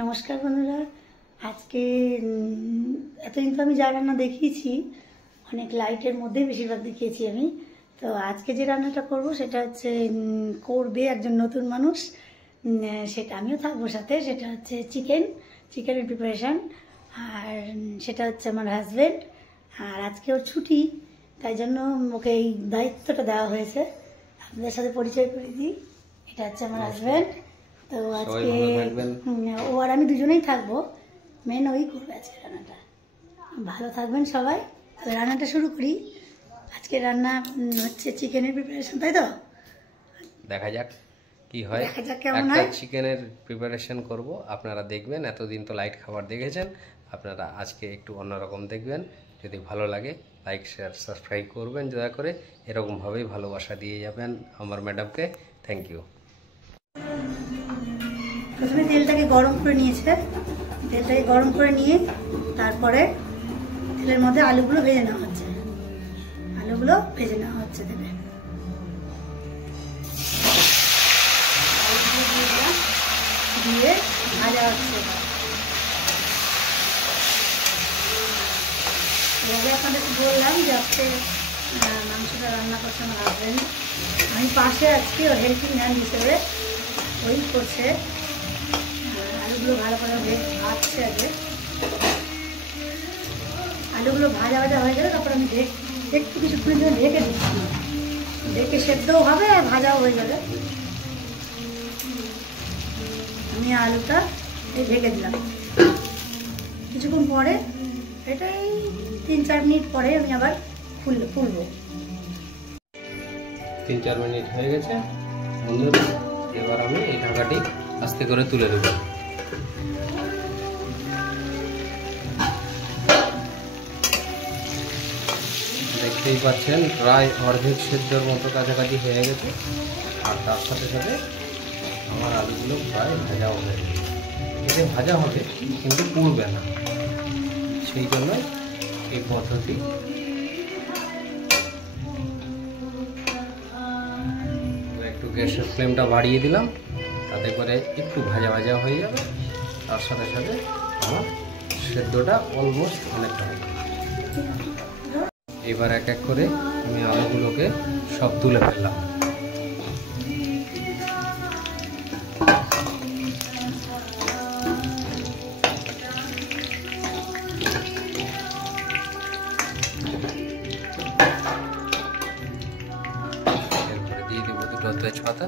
নমস্কার বন্ধুরা। আজকে এতদিন তো আমি যা রান্না দেখিয়েছি অনেক লাইটের মধ্যে বেশিরভাগ দেখিয়েছি আমি। তো আজকে যে রান্নাটা করব সেটা হচ্ছে করবে একজন নতুন মানুষ, সেটা আমিও থাকবো সাথে। সেটা হচ্ছে চিকেনের প্রিপারেশান। আর সেটা হচ্ছে আমার হাজব্যান্ড। আর আজকে ওর ছুটি, তাই জন্য ওকে এই দায়িত্বটা দেওয়া হয়েছে। আপনাদের সাথে পরিচয় করে দিই, এটা হচ্ছে আমার হাজব্যান্ড। তো আজকে ও আর আমি দুজনেই থাকবো, মেন ওই করবে আজকে রান্নাটা। ভালো থাকবেন সবাই। তো রান্নাটা শুরু করি। আজকে রান্না হচ্ছে চিকেনের প্রিপারেশন, তাই তো? দেখা যাক কি হয়। দেখা যাক কেমন হয়। চিকেনের প্রিপারেশন করব, আপনারা দেখবেন। এতদিন তো লাইট খাবার দেখেছেন, আপনারা আজকে একটু অন্যরকম দেখবেন। যদি ভালো লাগে লাইক শেয়ার সাবস্ক্রাইব করবেন দয়া করে। এরকমভাবেই ভালোবাসা দিয়ে যাবেন আমার ম্যাডামকে। Thank you. প্রথমে তেলটাকে গরম করে নিয়েছে, তেলটাকে গরম করে নিয়ে তারপরে তেলের মধ্যে আলুগুলো ভেজে নেওয়া হচ্ছে। তেলে দিয়ে ভাজা হচ্ছে। এভাবে আপনাদেরকে বললাম যে আজকে মাংসটা রান্না করছে আমার হাজব্যান্ড। আমি পাশে আজকে ওর হেল্পিং হ্যান্ড হিসেবে ওই করছে। আলুগুলো ভালো করে ভাজছে আগে। আলুগুলো ভাজা হয়ে গেলে তারপর আমি একটু কিছুক্ষণের জন্য ঢেকে দিচ্ছি। ঢেকে সেদ্ধও হবে আর ভাজাও হয়ে যাবে। আমি আলুটা ঢেকে দিলাম। কিছুক্ষণ পরে, এটাই 3-4 মিনিট পরে আমি আবার খুলবো। 3-4 মিনিট হয়ে গেছে বন্ধুরা। এবার আমি এই ঢাকাটি আস্তে করে তুলে দেব। দেখতেই পাচ্ছেন প্রায় অর্ধেক সেদ্ধর মতো কাছাকাছি হয়ে গেছে। আর তার সাথে সাথে আমার আলুগুলো প্রায় ভাজাও হয়ে গেছে। এতে ভাজা হবে কিন্তু পুড়বে না, সেই জন্য এই পদ্ধতি। একটু গ্যাসের ফ্লেমটা বাড়িয়ে দিলাম, তাতে করে একটু ভাজা হয়ে যাবে। তার সাথে সাথে আমার সেদ্ধটা অলমোস্ট অনেকটা হবে। এবার এক এক করে আমি আলুগুলোকে সব তুলে ফেললাম। এরপরে দিয়ে দেবো 2 তেজপাতা।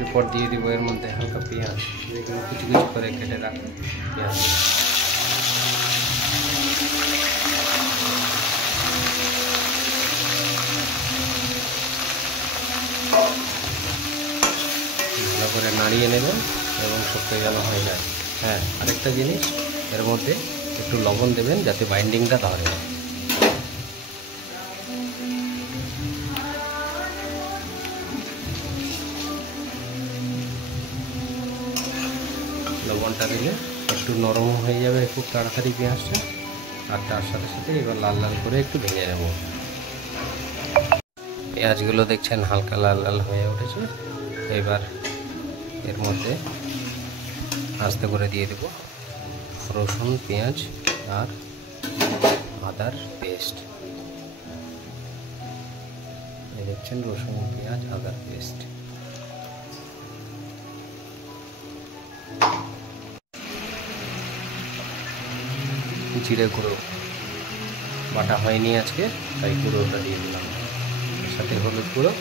এরপর দিয়ে দিব এর মধ্যে হালকা পেঁয়াজ, যেগুলো কিছু করে কেটে রাখা পেঁয়াজ। ভালো করে নাড়িয়ে নেবেন এবং শুকনো যেন হয়ে যায়। হ্যাঁ, আরেকটা জিনিস, এর মধ্যে একটু লবণ দেবেন যাতে বাইন্ডিংটা ধরে। লবণটা দিলে একটু নরম হয়ে যাবে খুব তাড়াতাড়ি পেঁয়াজটা। আর তার সাথে সাথে এবার লাল লাল করে একটু ভেজে নেব। পেঁয়াজগুলো দেখছেন হালকা লাল লাল হয়ে উঠেছে। এবার এর মধ্যে আস্তে করে দিয়ে দেব রসুন, পেঁয়াজ আর আদার পেস্ট। এই দেখছেন রসুন, পেঁয়াজ, আদার পেস্ট। জিরে গুঁড়ো বাটা হয়নি আজকে, তাই গুঁড়োটা দিয়ে দিলাম। এর সাথে হলুদ গুঁড়ো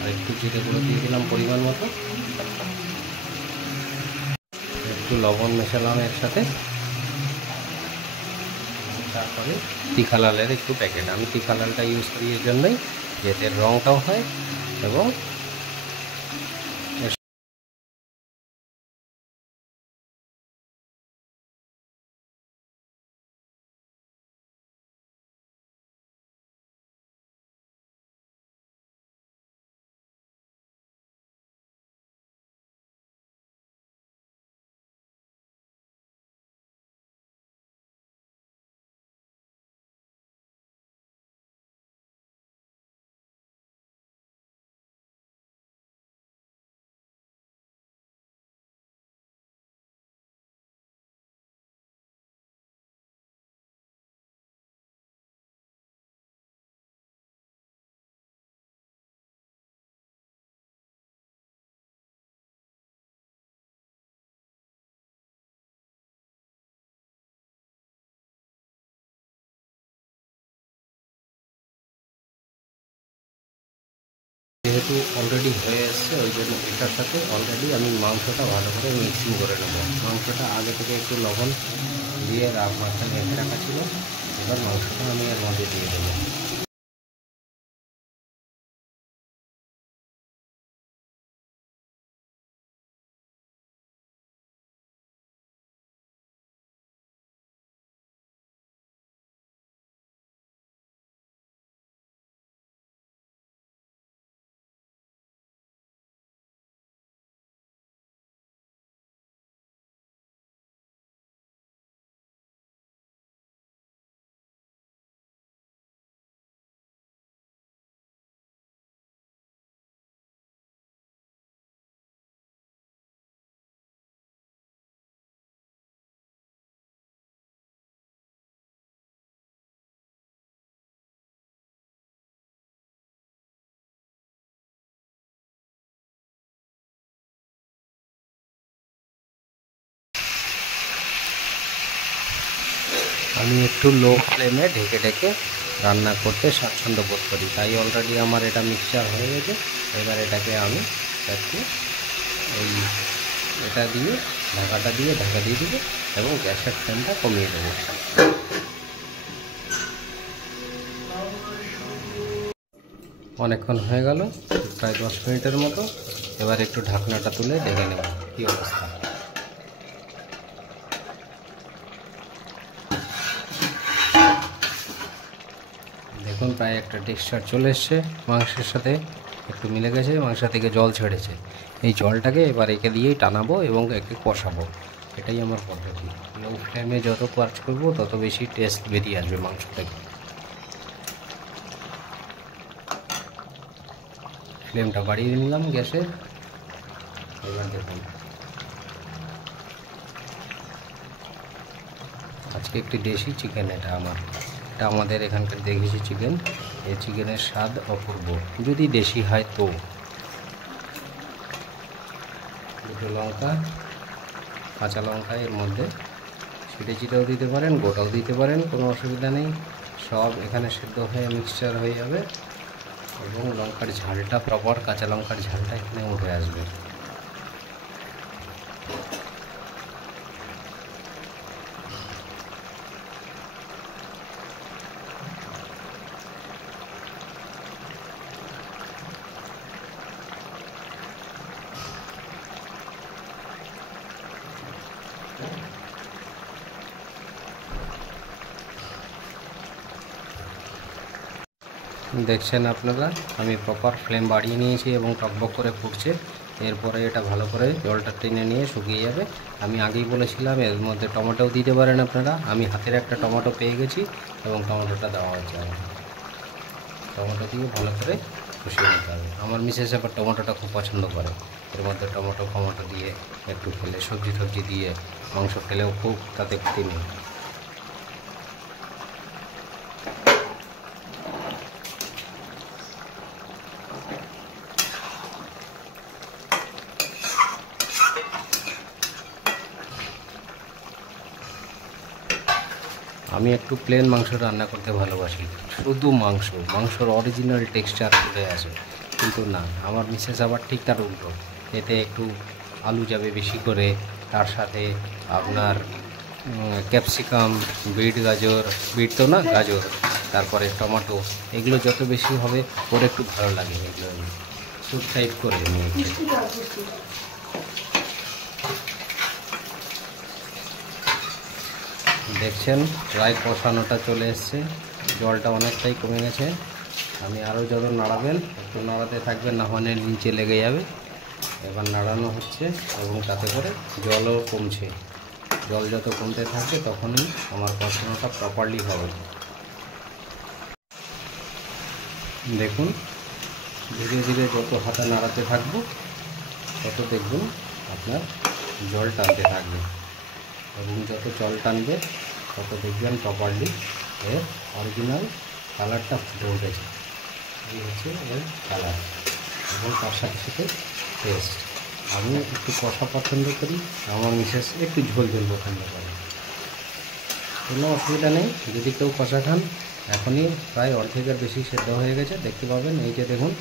আর একটু জিরে গুঁড়ো দিয়ে দিলাম পরিমাণ মতো। একটু লবণ মেশালাম এর সাথে। তারপরে তিখা লালের একটু প্যাকেট, আমি তিখা লালটা ইউজ করি এর জন্যই, যাতে রঙটাও হয় এবং যেহেতু অলরেডি হয়ে এসছে, ওই জন্য এটার সাথে অলরেডি আমি মাংসটা ভালো করে মিক্সিং করে নেব। মাংসটা আগে থেকে একটু লবণ দিয়ে মাঝখানে রেখে রাখা ছিল, এবার মাংসটা আমি এর মধ্যে দিয়ে দেবো। আমি একটু লো ফ্লেমে ঢেকে ঢেকে রান্না করতে স্বাচ্ছন্দ্য বোধ করি, তাই অলরেডি আমার এটা মিক্সচার হয়ে গেছে। এবার এটাকে আমি একটু এটা দিয়ে ঢাকা দিয়ে দেবো এবং গ্যাসের ফ্লেমটা কমিয়ে দেবো। অনেকক্ষণ হয়ে গেল, প্রায় 10 মিনিটের মতো। এবার একটু ঢাকনাটা তুলে দেখে নেব কী অবস্থা। দেখুন প্রায় একটা টেক্সচার চলে এসছে, মাংসের সাথে একটু মিলে গেছে, মাংস থেকে জল ছেড়েছে। এই জলটাকে এবার একে দিয়েই টানাবো এবং একে কষাবো, এটাই আমার পদ্ধতি। লো ফ্লেমে যত কাজ করবো তত বেশি টেস্ট বেরিয়ে আসবে মাংস থেকে। ফ্লেমটা বাড়িয়ে নিলাম গ্যাসের। এবার দেখুন, আজকে একটি দেশি চিকেন, এটা আমাদের এখানকার দেশি চিকেন। এই চিকেনের স্বাদ অপূর্ব, যদি দেশি হয় তো। দুটো লঙ্কা, কাঁচা লঙ্কা এর মধ্যে ছিটেও দিতে পারেন, গোটাও দিতে পারেন, কোনো অসুবিধা নেই। সব এখানে সেদ্ধ হয়ে মিক্সচার হয়ে যাবে এবং লঙ্কার ঝালটা প্রপার, কাঁচা লঙ্কার ঝালটা এখানে উঠে আসবে। দেখছেন আপনারা, আমি প্রপার ফ্লেম বাড়িয়ে নিয়েছি এবং টকবক করে ফুটছে। এরপরে এটা ভালো করে জলটা টেনে নিয়ে শুকিয়ে যাবে। আমি আগেই বলেছিলাম এর মধ্যে টমেটোও দিতে পারেন আপনারা। আমি হাতের একটা টমেটো পেয়ে গেছি এবং টমেটোটা দেওয়া হচ্ছে। টমেটো দিয়ে ভালো করে কষিয়ে নিতে হবে। আমার মিসেস আবার টমেটোটা খুব পছন্দ করে, এর মধ্যে টমেটো দিয়ে একটু খেলে, সবজি দিয়ে মাংস খেলেও খুব তাতে ক্ষতি নেই। আমি একটু প্লেন মাংস রান্না করতে ভালোবাসি, শুধু মাংসর অরিজিনাল টেক্সচার চলে আসে। কিন্তু না, আমার মিসেস আবার ঠিক তার উল্টো, এতে একটু আলু যাবে বেশি করে, তার সাথে আপনার ক্যাপসিকাম, গাজর, তারপরে টমেটো, এগুলো যত বেশি হবে ওর একটু ভালো লাগে। এগুলো স্যুপ টাইপ করে নিয়ে দেখছেন প্রায় কষানোটা চলে এসছে, জলটা অনেকটাই কমে গেছে। আমি আরও যত নাড়াবেন, একটু নাড়াতে থাকবেন, না হলে নিচে লেগে যাবে। এবার নাড়ানো হচ্ছে এবং তাতে করে জলও কমছে। জল যত কমতে থাকবে তখনই আমার কষানোটা প্রপারলি হবে। দেখুন ধীরে ধীরে যত হাতে নাড়াতে থাকবো তত দেখবেন আপনার জল টানতে থাকবে এবং যত জল টানবে তত দেখবেন প্রপারলি এর অরিজিনাল কালারটা ফুটে উঠেছে। এই হচ্ছে এর কালার এবং তার সাথে সাথে টেস্ট। আমি একটু কষা পছন্দ করি, আমার মিসেস একটু ঝোল পছন্দ করে। কোনো অসুবিধা নেই যদি কেউ কষা খান। এখনই প্রায় অর্ধেকের বেশি সেদ্ধ হয়ে গেছে, দেখতে পাবেন। এই যে দেখুন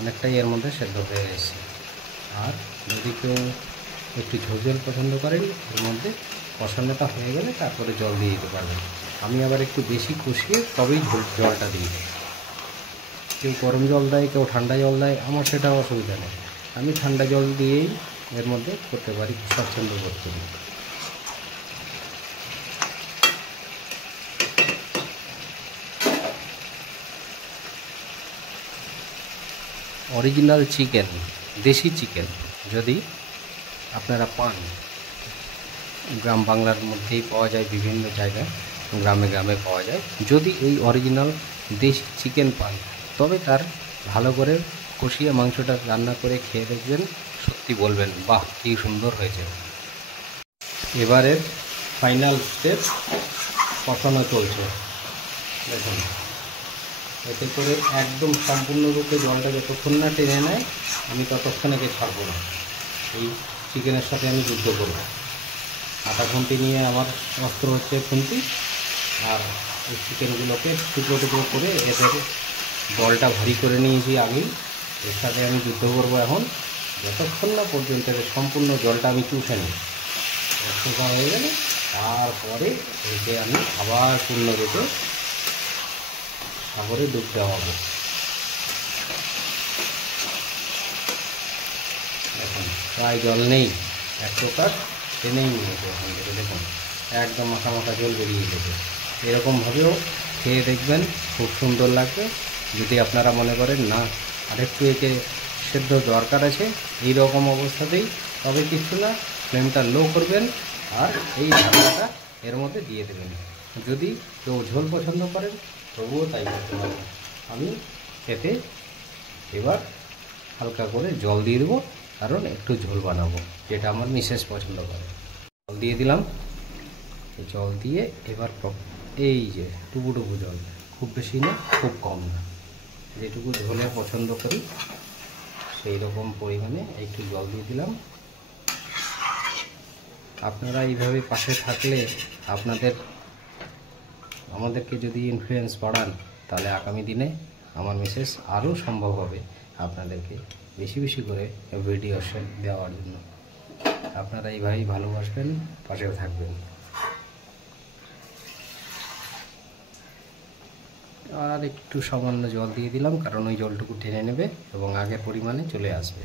অনেকটাই এর মধ্যে সেদ্ধ হয়ে এসেছে। আর যদি কেউ একটু ঝোল পছন্দ করেন, এর মধ্যে কষানোটা হয়ে গেলে তারপরে জল দিয়ে দিতে পারবেন। আমি আবার একটু বেশি কষিয়ে তবেই জলটা দিই। কেউ গরম জল দেয়, কেউ ঠান্ডা জল দেয়, আমার সেটা অসুবিধা নেই। আমি ঠান্ডা জল দিয়েই এর মধ্যে করতে পারি, স্বাচ্ছন্দ্য বোধ করি। অরিজিনাল চিকেন, দেশি চিকেন যদি আপনারা পান, গ্রাম বাংলার মধ্যেই পাওয়া যায়, বিভিন্ন জায়গায় গ্রামে গ্রামে পাওয়া যায়। যদি এই অরিজিনাল দেশি চিকেন পান, তবে তার ভালো করে কষিয়ে মাংসটা রান্না করে খেয়ে দেখবেন, সত্যি বলবেন বাহ কী সুন্দর হয়েছে। এবারের ফাইনাল স্টেপ কষানো চলছে। দেখুন, এতে করে একদম সম্পূর্ণরূপে জলটা যতক্ষণ না টেনে নেয় আমি ততক্ষণ একে ছাড়বো না। এই চিকেনের সাথে আমি যুদ্ধ করব। আটা খুন্তি নিয়ে আমার অস্ত্র হচ্ছে খুন্তি, আর এই চিকেনগুলোকে টুকরো টুকরো করে এদের জলটা ভারী করে নিয়েছি আগেই। এর সাথে আমি যুদ্ধ করব এখন, যতক্ষণ না পর্যন্ত সম্পূর্ণ জলটা আমি চুষে নিই। শুকা হয়ে গেলে তারপরে একে আমি আবার পূর্ণরূপে সাগরে ডুব দেওয়াবো। এখন প্রায় জল নেই, এক প্রকার টেনেই নিয়েছে ওখান থেকে। দেখুন একদম মাথা মাথা জল বেরিয়ে গেছে। এরকমভাবেও খেয়ে দেখবেন, খুব সুন্দর লাগবে। যদি আপনারা মনে করেন না আরেকটু একে সেদ্ধ দরকার আছে, এই রকম অবস্থাতেই তবে কিছু না, ফ্লেমটা লো করবেন আর এই ঢাকনাটা এর মধ্যে দিয়ে দেবেন। যদি কেউ ঝোল পছন্দ করেন তবুও তাই করতে পারবেন। আমি এতে এবার হালকা করে জল দিয়ে দেবো, কারণ একটু ঝোল বানাবো, যেটা আমার মিসেস পছন্দ করে। জল দিয়ে দিলাম। জল দিয়ে এবার এই যে টুকু জল, খুব বেশি না খুব কম না, যেটুকু ঝোলে পছন্দ করি সেই রকম পরিমাণে একটু জল দিয়ে দিলাম। আপনারা এইভাবে পাশে থাকলে আমাদেরকে যদি ইনফ্লুয়েন্স বাড়ান, তাহলে আগামী দিনে আমার মিসেস আরও সম্ভব হবে আপনাদেরকে বেশি বেশি করে ভিডিও দেওয়ার জন্য। আপনারা এইভাবেই ভালোবাসবেন, পাশেও থাকবেন। আর একটু সামান্য জল দিয়ে দিলাম, কারণ ওই জলটুকু টেনে নেবে এবং আগের পরিমাণে চলে আসবে।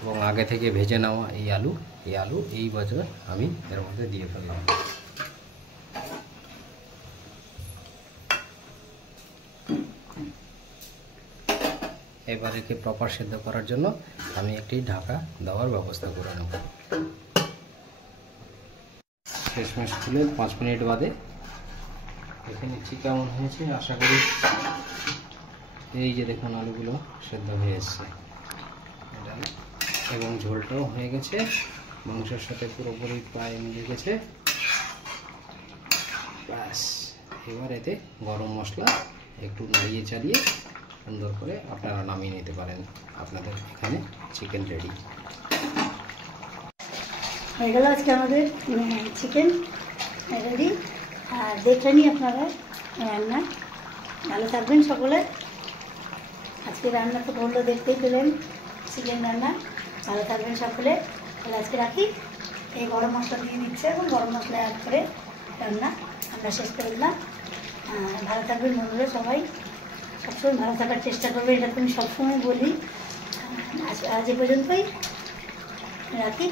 এবং আগে থেকে ভেজে নেওয়া এই আলু এই বাজার আমি এর মধ্যে দিয়ে ফেললাম। এবার একে প্রপার সেদ্ধ করার জন্য আমি একটি ঢাকা দেওয়ার ব্যবস্থা করে নেব। শেষমেশ খুলে 5 মিনিট বাদে দেখে নিচ্ছি কেমন হয়েছে। আশা করি এই যে দেখুন আলুগুলো সেদ্ধ হয়ে এসছে এবং ঝোলটাও হয়ে গেছে, মাংসের সাথে পুরোপুরি প্রায় মিলে গেছে। ব্যাস, এবার এতে গরম মশলা একটু নাড়িয়ে চাড়িয়ে সুন্দর করে আপনারা নামিয়ে নিতে পারেন। আপনাদের এখানে চিকেন রেডি হয়ে গেল আজকে আমাদের চিকেন রেডি। আর দেখলেনই আপনারা রান্না। ভালো থাকবেন সকলে। আজকে রান্না তো বললো, দেখতেই পেলেন চিকেন রান্না। ভালো থাকবেন সকলে। তাহলে আজকে রাখি। এই গরম মশলা দিয়ে দিচ্ছে এবং গরম মশলা অ্যাড করে রান্না আমরা শেষ করে দিলাম। ভালো থাকবেন বন্ধুরা, সবাই সবসময় ভালো থাকার চেষ্টা করবে, এটা তো আমি সবসময় বলি। আজ এ পর্যন্তই রাখি।